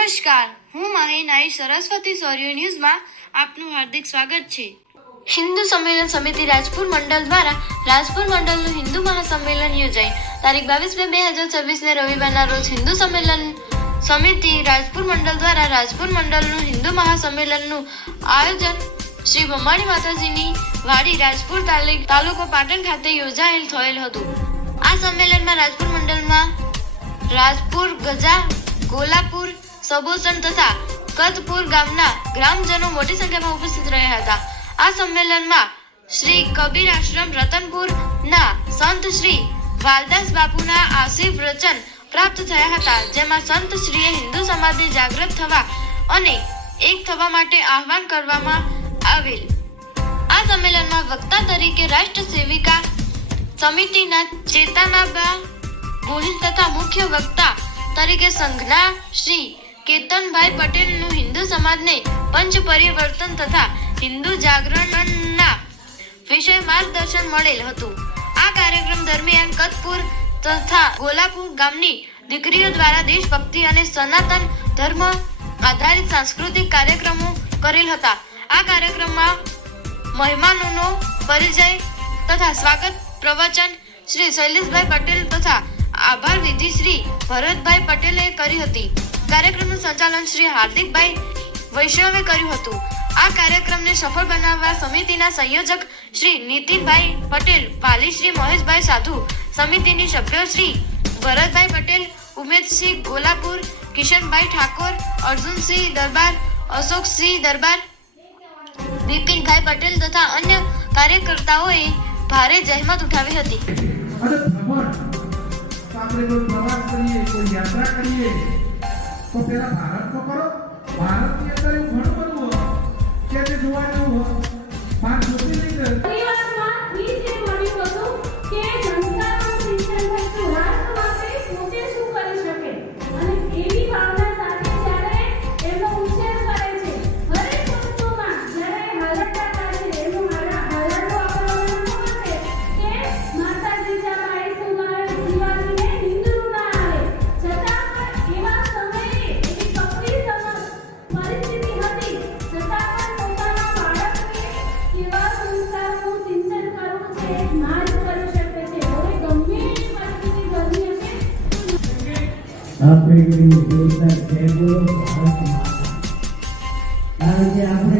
નમસ્કાર, હું માહી નાઈ સરસ્વતી સૌર્ય ન્યૂઝમાં આપનું હાર્દિક સ્વાગત છે. હિન્દુ સંમેલન સમિતિ રાજપુર મંડળ દ્વારા રાજપુર મંડળનું હિન્દુ મહાસંમેલન યોજાઈ. તારીખ 22 મે 2026 ને રવિવારના રોજ હિન્દુ સંમેલન સમિતિ રાજપુર મંડળ દ્વારા રાજપુર મંડળનું હિન્દુ મહાસંમેલનનું આયોજન શ્રી ભમાણી માતાજીની વાડી રાજપુર તાલુકો પાટણ ખાતે યોજાયેલ થયેલ હતું. આ સંમેલનમાં રાજપુર મંડળમાં રાજપુર, ગજા, ગોલાપુર, સબોસણ તથા કદપુર ગામના ગ્રામજનો મોટી સંખ્યામાં ઉપસ્થિત રહ્યા હતા. આ સંમેલનમાં શ્રી કબીર આશ્રમ રતનપુરના સંત શ્રી વાલદાસ બાપુના આશીર્વ વચન પ્રાપ્ત થયા હતા, જેમાં સંત શ્રીએ હિન્દુ સમાજને જાગૃત થવા અને એક થવા માટે આહવાન કરવામાં આવેલ. આ સંમેલનમાં વક્તા તરીકે રાષ્ટ્ર સેવિકા સમિતિના ચેતનાબા ગોહિલ તથા મુખ્ય વક્તા તરીકે સંઘના શ્રી કેતનભાઈ પટેલનું હિન્દુ સમાજને પંચ પરિવર્તન તથા હિન્દુ જાગરણના વિષય માર્ગદર્શન મળેલ હતું. આ કાર્યક્રમ દરમિયાન કદપુર તથા ગોલાપુર ગામની દીકરીઓ દ્વારા દેશભક્તિ અને સનાતન ધર્મ આધારિત સાંસ્કૃતિક કાર્યક્રમો કરેલ હતા. આ કાર્યક્રમમાં મહેમાનોનો પરિચય તથા સ્વાગત પ્રવચન શ્રી શૈલેષભાઈ પટેલ તથા આભાર વિધિ શ્રી ભરતભાઈ પટેલે કરી હતી. કાર્યક્રમનું સંચાલન શ્રી હાર્દિકભાઈ વૈષ્ણવે કર્યું હતું. આ કાર્યક્રમને સફળ બનાવવા સમિતિના સંયોજક શ્રી નીતિનભાઈ પટેલ, વાલી શ્રી મહેશભાઈ સાધુ, સમિતિની સભ્યો શ્રી ભરતભાઈ પટેલ, ઉમેશસિંહ ગોલાપુર, કિશનભાઈ ઠાકોર, અર્જુનસિંહ દરબાર, અશોકસિંહ દરબાર, બિપિનભાઈ પટેલ તથા અન્ય કાર્યકર્તાઓએ ભારે જહેમત ઉઠાવી હતી. આપણે કોઈ પ્રવાસ કરીએ, કોઈ યાત્રા કરીએ તો પેલા ભારત તો કરો. ભારતની અંદર એવું ઘણું બધું હોય કે જે જોવા જેવું હોય. 5 જ્યોતિર્લિંગ પરિવારમાં ઈ જે મળ્યું હતું કે સંસ્કારનું સિંચન થતું રાષ્ટ્ર માટે પોતે શું કરી શકે અને એવી ભાવના સાથે જ્યારે એમનો ઉછેર કરે છે. દરેક વસ્તુમાં જ્યારે હાલતતા કાઢે એનું હાલતો આપણને ખબર છે કે માતાજી જ્યાં આઈસુમાં શિવાજીને નિંદરું ના આવે, છતાં પણ એવા સમયે એવી કપરી પરિસ્થિતિ હતી, છતાં પણ પોતાના બાળકને કેવા સંસ્કારનું સિંચન કરવું છે માં જ કરી શકે છે. હવે ગમે એવી પરિસ્થિતિ બની હશે આપણે જોરદાર જય બોલો ભારત માતા. કારણ કે આપણે